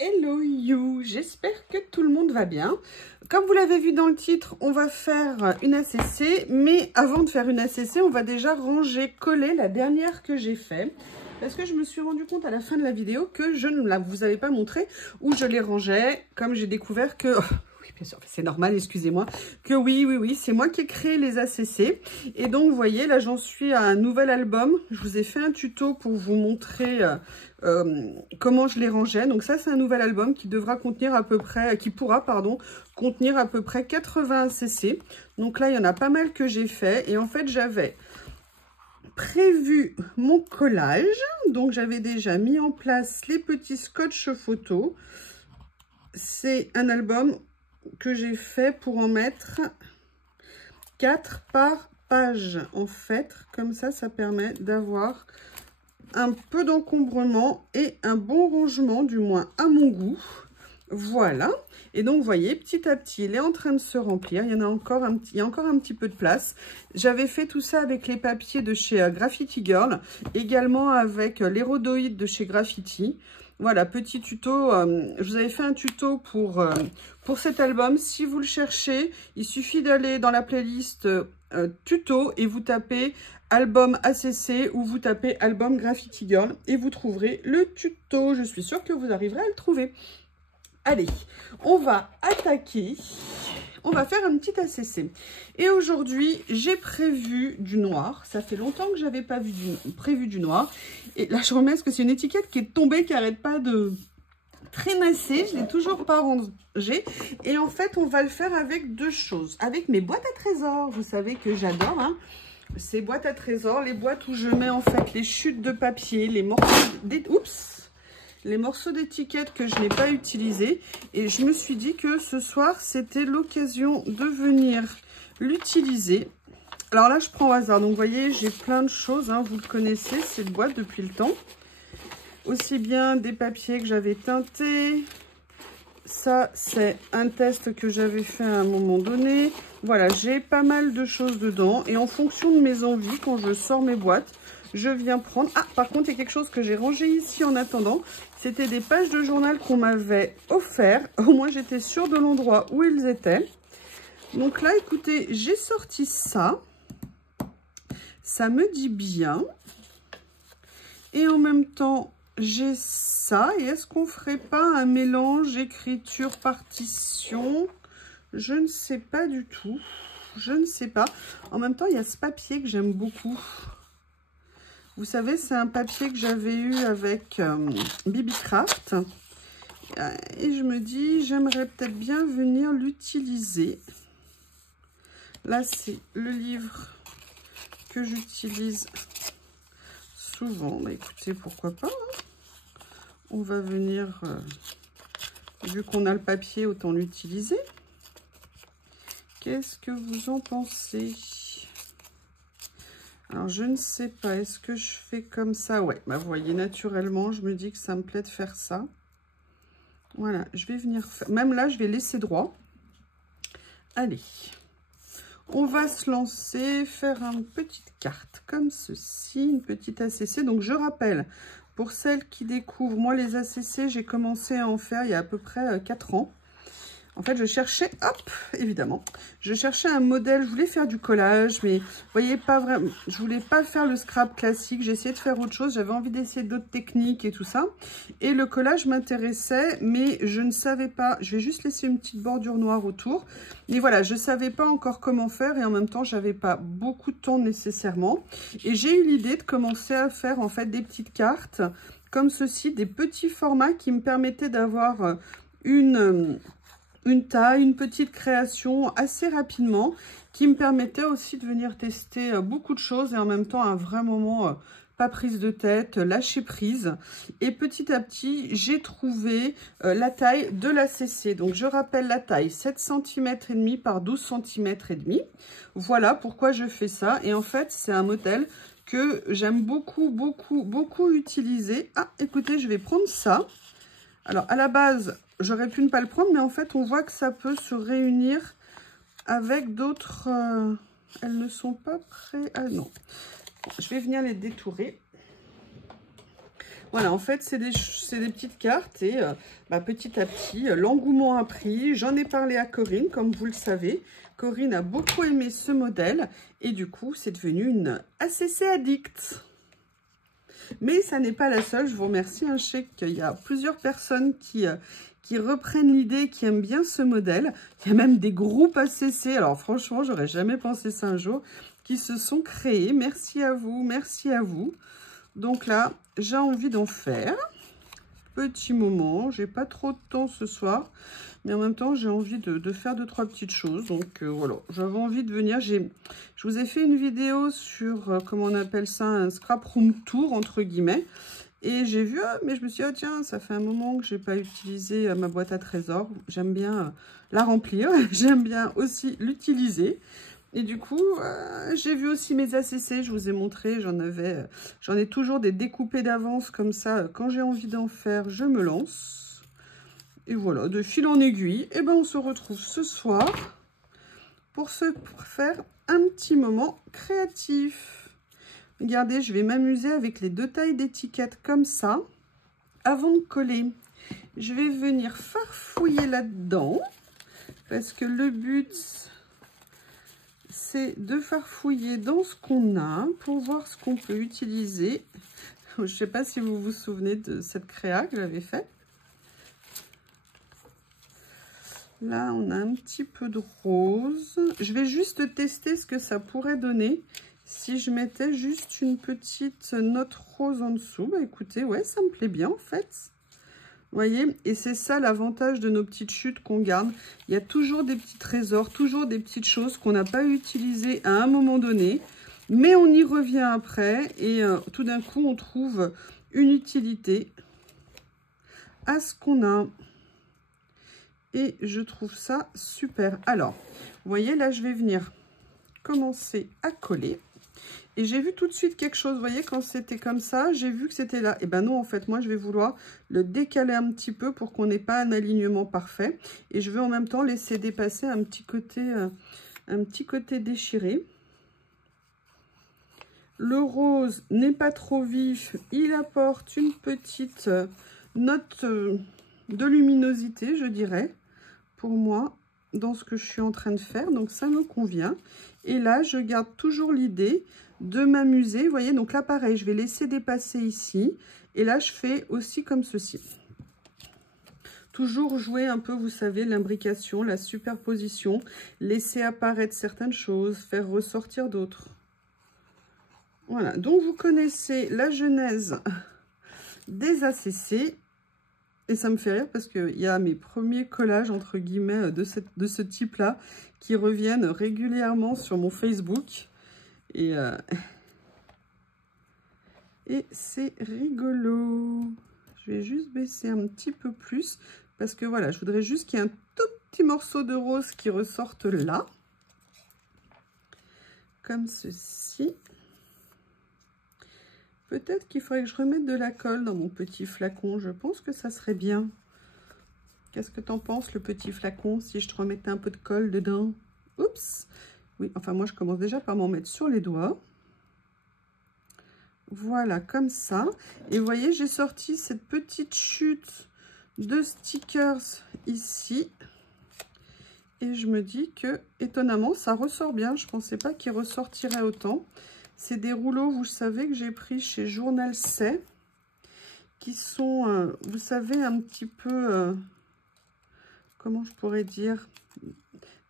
Hello you, j'espère que tout le monde va bien. Comme vous l'avez vu dans le titre, on va faire une ACC, mais avant de faire une ACC, on va déjà ranger, coller la dernière que j'ai fait. Parce que je me suis rendu compte à la fin de la vidéo que je ne vous avais pas montré où je les rangeais, comme j'ai découvert que... oui, bien sûr, c'est normal, excusez-moi, que oui, c'est moi qui ai créé les ACC. Et donc, vous voyez, là, j'en suis à un nouvel album. Je vous ai fait un tuto pour vous montrer comment je les rangeais. Donc ça, c'est un nouvel album qui devra contenir à peu près, qui pourra, pardon, contenir à peu près 80 ACC. Donc là, il y en a pas mal que j'ai fait. Et en fait, j'avais prévu mon collage. Donc, j'avais déjà mis en place les petits scotch photo. C'est un album que j'ai fait pour en mettre 4 par page. En fait, comme ça permet d'avoir un peu d'encombrement et un bon rangement, du moins à mon goût. Voilà. Et donc, vous voyez, petit à petit, il est en train de se remplir. Il y en a encore un petit, il y a encore un petit peu de place. J'avais fait tout ça avec les papiers de chez Graffiti Girl, également avec les rhodoïdes de chez Graffiti. Voilà, petit tuto. Je vous avais fait un tuto pour cet album. Si vous le cherchez, il suffit d'aller dans la playlist tuto et vous tapez album ACC ou vous tapez album Graffiti Girl et vous trouverez le tuto. Je suis sûre que vous arriverez à le trouver. Allez, on va attaquer. On va faire un petit ACC. Et aujourd'hui, j'ai prévu du noir. Ça fait longtemps que je n'avais pas prévu du noir. Et là, je remets parce que c'est une étiquette qui est tombée, qui n'arrête pas de traînasser. Je ne l'ai toujours pas rangée. Et en fait, on va le faire avec deux choses. Avec mes boîtes à trésors. Vous savez que j'adore, hein, ces boîtes à trésors. Les boîtes où je mets en fait les chutes de papier, les morceaux les morceaux d'étiquette que je n'ai pas utilisés. Et je me suis dit que ce soir, c'était l'occasion de venir l'utiliser. Alors là, je prends au hasard. Donc, vous voyez, j'ai plein de choses. Hein, vous le connaissez, cette boîte depuis le temps. Aussi bien des papiers que j'avais teintés. Ça, c'est un test que j'avais fait à un moment donné. Voilà, j'ai pas mal de choses dedans. Et en fonction de mes envies, quand je sors mes boîtes, je viens prendre... Ah, par contre, il y a quelque chose que j'ai rangé ici en attendant. C'était des pages de journal qu'on m'avait offert. Au moins, j'étais sûre de l'endroit où ils étaient. Donc là, écoutez, j'ai sorti ça. Ça me dit bien. Et en même temps, j'ai ça. Et est-ce qu'on ferait pas un mélange écriture-partition? Je ne sais pas du tout. Je ne sais pas. En même temps, il y a ce papier que j'aime beaucoup. Vous savez, c'est un papier que j'avais eu avec Bibi Craft. Et je me dis, j'aimerais peut-être bien venir l'utiliser. Là, c'est le livre que j'utilise souvent. Bah, écoutez, pourquoi pas, hein. On va venir, vu qu'on a le papier, autant l'utiliser. Qu'est-ce que vous en pensez ? Alors, je ne sais pas. Est-ce que je fais comme ça? Ouais, bah, vous voyez, naturellement, je me dis que ça me plaît de faire ça. Voilà, je vais venir faire... Même là, je vais laisser droit. Allez. On va se lancer, faire une petite carte comme ceci, une petite ACC. Donc, je rappelle, pour celles qui découvrent, moi, les ACC, j'ai commencé à en faire il y a à peu près 4 ans. En fait, je cherchais, hop, évidemment, je cherchais un modèle, je voulais faire du collage, mais vous voyez, pas vraiment, je voulais pas faire le scrap classique, j'ai essayé de faire autre chose, j'avais envie d'essayer d'autres techniques et tout ça. Et le collage m'intéressait, mais je ne savais pas, je vais juste laisser une petite bordure noire autour. Mais voilà, je savais pas encore comment faire et en même temps, j'avais pas beaucoup de temps nécessairement. Et j'ai eu l'idée de commencer à faire en fait des petites cartes comme ceci, des petits formats qui me permettaient d'avoir une taille, une petite création assez rapidement qui me permettait aussi de venir tester beaucoup de choses et en même temps un vrai moment pas prise de tête, lâcher prise. Et petit à petit, j'ai trouvé la taille de l'ACC. Donc, je rappelle la taille 7 cm et demi par 12 cm et demi. Voilà pourquoi je fais ça. Et en fait, c'est un modèle que j'aime beaucoup utiliser. Ah, écoutez, je vais prendre ça. Alors, à la base, j'aurais pu ne pas le prendre, mais en fait, on voit que ça peut se réunir avec d'autres... elles ne sont pas prêtes... Ah non, je vais venir les détourer. Voilà, en fait, c'est des petites cartes et petit à petit, l'engouement a pris. J'en ai parlé à Corinne, comme vous le savez. Corinne a beaucoup aimé ce modèle et du coup, c'est devenu une ACC addict. Mais ça n'est pas la seule, je vous remercie. Je sais qu'il y a plusieurs personnes qui reprennent l'idée, qui aiment bien ce modèle. Il y a même des groupes ACC, alors franchement, j'aurais jamais pensé ça un jour, qui se sont créés. Merci à vous, merci à vous. Donc là, j'ai envie d'en faire. Petit moment, j'ai pas trop de temps ce soir, mais en même temps, j'ai envie de faire 2-3 petites choses. Donc voilà, j'avais envie de venir. Je vous ai fait une vidéo sur, comment on appelle ça, un scrap room tour, entre guillemets. Et j'ai vu, mais je me suis dit, oh, tiens, ça fait un moment que j'ai pas utilisé ma boîte à trésors. J'aime bien la remplir, j'aime bien aussi l'utiliser. Et du coup, j'ai vu aussi mes ACC, je vous ai montré, j'en ai toujours des découpés d'avance comme ça. Quand j'ai envie d'en faire, je me lance. Et voilà, de fil en aiguille, et ben on se retrouve ce soir pour se faire un petit moment créatif. Regardez, je vais m'amuser avec les 2 tailles d'étiquettes comme ça. Avant de coller, je vais venir farfouiller là-dedans parce que le but, c'est de farfouiller dans ce qu'on a pour voir ce qu'on peut utiliser. Je ne sais pas si vous vous souvenez de cette créa que j'avais faite. Là, on a un petit peu de rose. Je vais juste tester ce que ça pourrait donner si je mettais juste une petite note rose en dessous. Bah, écoutez, ouais, ça me plaît bien en fait. Vous voyez, et c'est ça l'avantage de nos petites chutes qu'on garde. Il y a toujours des petits trésors, toujours des petites choses qu'on n'a pas utilisées à un moment donné, mais on y revient après et tout d'un coup, on trouve une utilité à ce qu'on a. Et je trouve ça super. Alors, vous voyez, là, je vais venir commencer à coller. Et j'ai vu tout de suite quelque chose, vous voyez, quand c'était comme ça, j'ai vu que c'était là. Et ben non, en fait, moi, je vais vouloir le décaler un petit peu pour qu'on n'ait pas un alignement parfait. Et je vais en même temps laisser dépasser un petit côté déchiré. Le rose n'est pas trop vif, il apporte une petite note de luminosité, je dirais, pour moi, dans ce que je suis en train de faire. Donc, ça me convient. Et là, je garde toujours l'idée de m'amuser. Vous voyez, donc là, pareil, je vais laisser dépasser ici. Et là, je fais aussi comme ceci. Toujours jouer un peu, vous savez, l'imbrication, la superposition. Laisser apparaître certaines choses, faire ressortir d'autres. Voilà, donc vous connaissez la genèse des ACC. Et ça me fait rire parce qu'il y a mes premiers collages, entre guillemets, de ce type-là qui reviennent régulièrement sur mon Facebook. Et c'est rigolo. Je vais juste baisser un petit peu plus parce que voilà, je voudrais juste qu'il y ait un tout petit morceau de rose qui ressorte là. Comme ceci. Peut-être qu'il faudrait que je remette de la colle dans mon petit flacon. Je pense que ça serait bien. Qu'est-ce que t'en penses, le petit flacon, si je te remettais un peu de colle dedans? Oups! Oui, enfin, moi, je commence déjà par m'en mettre sur les doigts. Voilà, comme ça. Et vous voyez, j'ai sorti cette petite chute de stickers ici. Et je me dis que, étonnamment, ça ressort bien. Je ne pensais pas qu'il ressortirait autant. C'est des rouleaux, vous savez, que j'ai pris chez Journal C, qui sont, vous savez, un petit peu, comment je pourrais dire,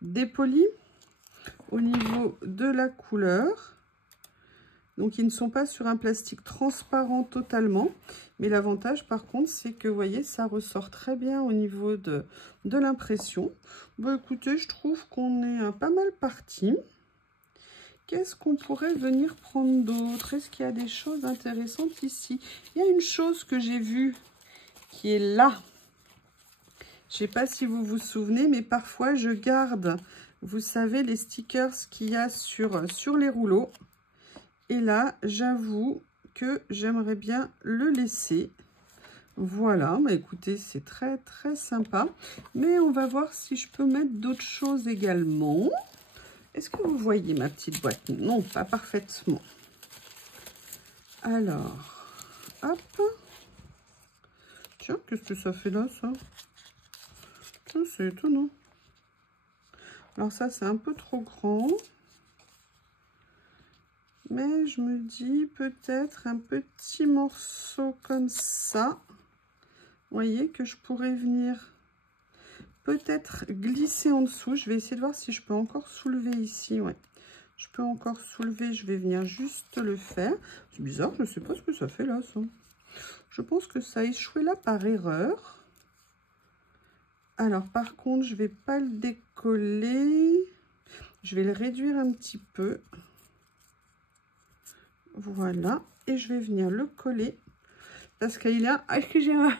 dépolis au niveau de la couleur. Donc, ils ne sont pas sur un plastique transparent totalement. Mais l'avantage, par contre, c'est que, vous voyez, ça ressort très bien au niveau de l'impression. Bon, écoutez, je trouve qu'on est pas mal parti. Qu'est-ce qu'on pourrait venir prendre d'autre? Est-ce qu'il y a des choses intéressantes ici? Il y a une chose que j'ai vue qui est là. Je ne sais pas si vous vous souvenez, mais parfois je garde, vous savez, les stickers qu'il y a sur les rouleaux. Et là, j'avoue que j'aimerais bien le laisser. Voilà, bah écoutez, c'est très très sympa. Mais on va voir si je peux mettre d'autres choses également. Est-ce que vous voyez ma petite boîte? Non, pas parfaitement. Alors, hop. Tiens, qu'est-ce que ça fait là, ça? Tiens, c'est étonnant. Alors ça, c'est un peu trop grand. Mais je me dis peut-être un petit morceau comme ça. Vous voyez que je pourrais venir peut-être glisser en dessous. Je vais essayer de voir si je peux encore soulever ici. Ouais, je peux encore soulever. Je vais venir juste le faire. C'est bizarre, je ne sais pas ce que ça fait là, ça. Je pense que ça a échoué là par erreur. Alors, par contre, je ne vais pas le décoller. Je vais le réduire un petit peu. Voilà. Et je vais venir le coller. Parce qu'il y a... Excusez-moi,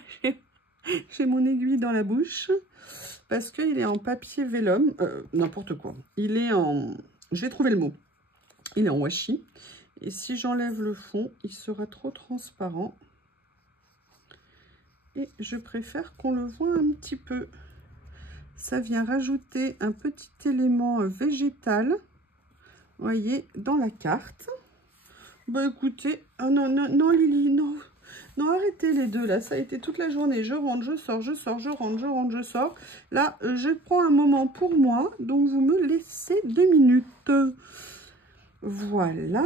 j'ai mon aiguille dans la bouche. Parce qu'il est en papier vélum. N'importe quoi. Il est en... J'ai trouvé le mot. Il est en washi. Et si j'enlève le fond, il sera trop transparent. Et je préfère qu'on le voit un petit peu. Ça vient rajouter un petit élément végétal, vous voyez, dans la carte. Bah écoutez, oh non, non, non Lily, non, non, arrêtez les deux là, ça a été toute la journée, je rentre, je sors, je sors, je rentre, je rentre, je sors. Là, je prends un moment pour moi, donc vous me laissez 2 minutes. Voilà.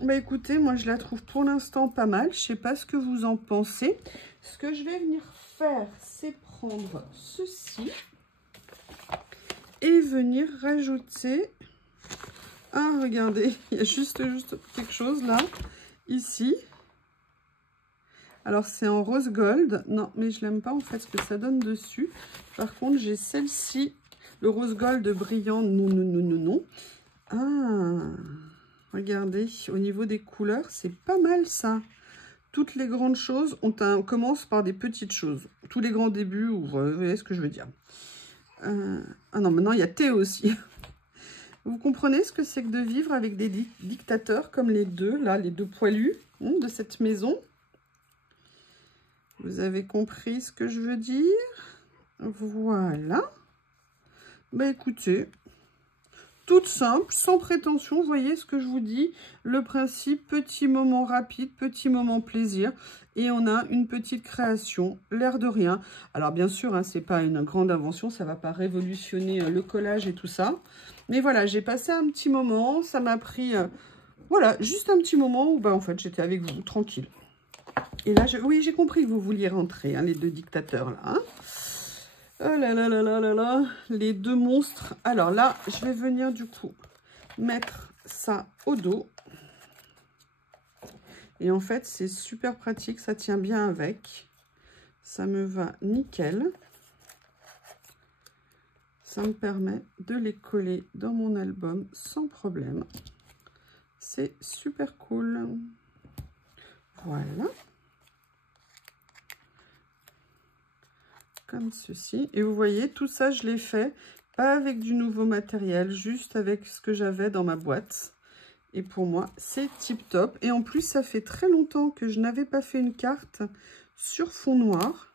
Bah écoutez, moi je la trouve pour l'instant pas mal, je sais pas ce que vous en pensez. Ce que je vais venir faire, c'est prendre ceci et venir rajouter... Ah, regardez, il y a juste quelque chose là, ici. Alors, c'est en rose gold. Non, mais je l'aime pas en fait ce que ça donne dessus. Par contre, j'ai celle-ci, le rose gold brillant. Non, non, non, non, non. Ah, regardez, au niveau des couleurs, c'est pas mal ça. Toutes les grandes choses, on commence par des petites choses. Tous les grands débuts, vous voyez ce que je veux dire. Ah non, maintenant il y a thé aussi. Vous comprenez ce que c'est que de vivre avec des dictateurs comme les deux, là, les deux poilus de cette maison. Vous avez compris ce que je veux dire? Voilà. Bah écoutez, toute simple, sans prétention, vous voyez ce que je vous dis. Le principe, petit moment rapide, petit moment plaisir. Et on a une petite création, l'air de rien. Alors bien sûr, hein, c'est pas une grande invention, ça va pas révolutionner le collage et tout ça. Mais voilà, j'ai passé un petit moment, ça m'a pris, voilà, juste un petit moment où, bah, en fait, j'étais avec vous, tranquille. Et là, oui, j'ai compris que vous vouliez rentrer, hein, les deux dictateurs, là. Hein. Oh là là là là là là, les deux monstres. Alors là, je vais venir, du coup, mettre ça au dos. Et en fait, c'est super pratique, ça tient bien avec. Ça me va nickel. Ça me permet de les coller dans mon album sans problème. C'est super cool. Voilà. Comme ceci. Et vous voyez, tout ça, je l'ai fait pas avec du nouveau matériel, juste avec ce que j'avais dans ma boîte. Et pour moi, c'est tip top. Et en plus, ça fait très longtemps que je n'avais pas fait une carte sur fond noir.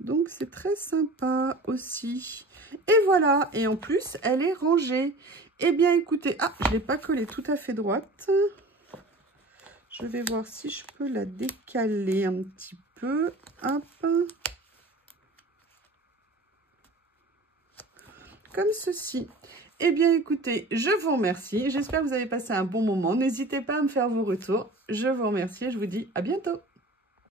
Donc, c'est très sympa aussi. Et voilà. Et en plus, elle est rangée. Eh bien, écoutez. Ah, je ne l'ai pas collée tout à fait droite. Je vais voir si je peux la décaler un petit peu. Hop. Comme ceci. Eh bien, écoutez, je vous remercie. J'espère que vous avez passé un bon moment. N'hésitez pas à me faire vos retours. Je vous remercie et je vous dis à bientôt.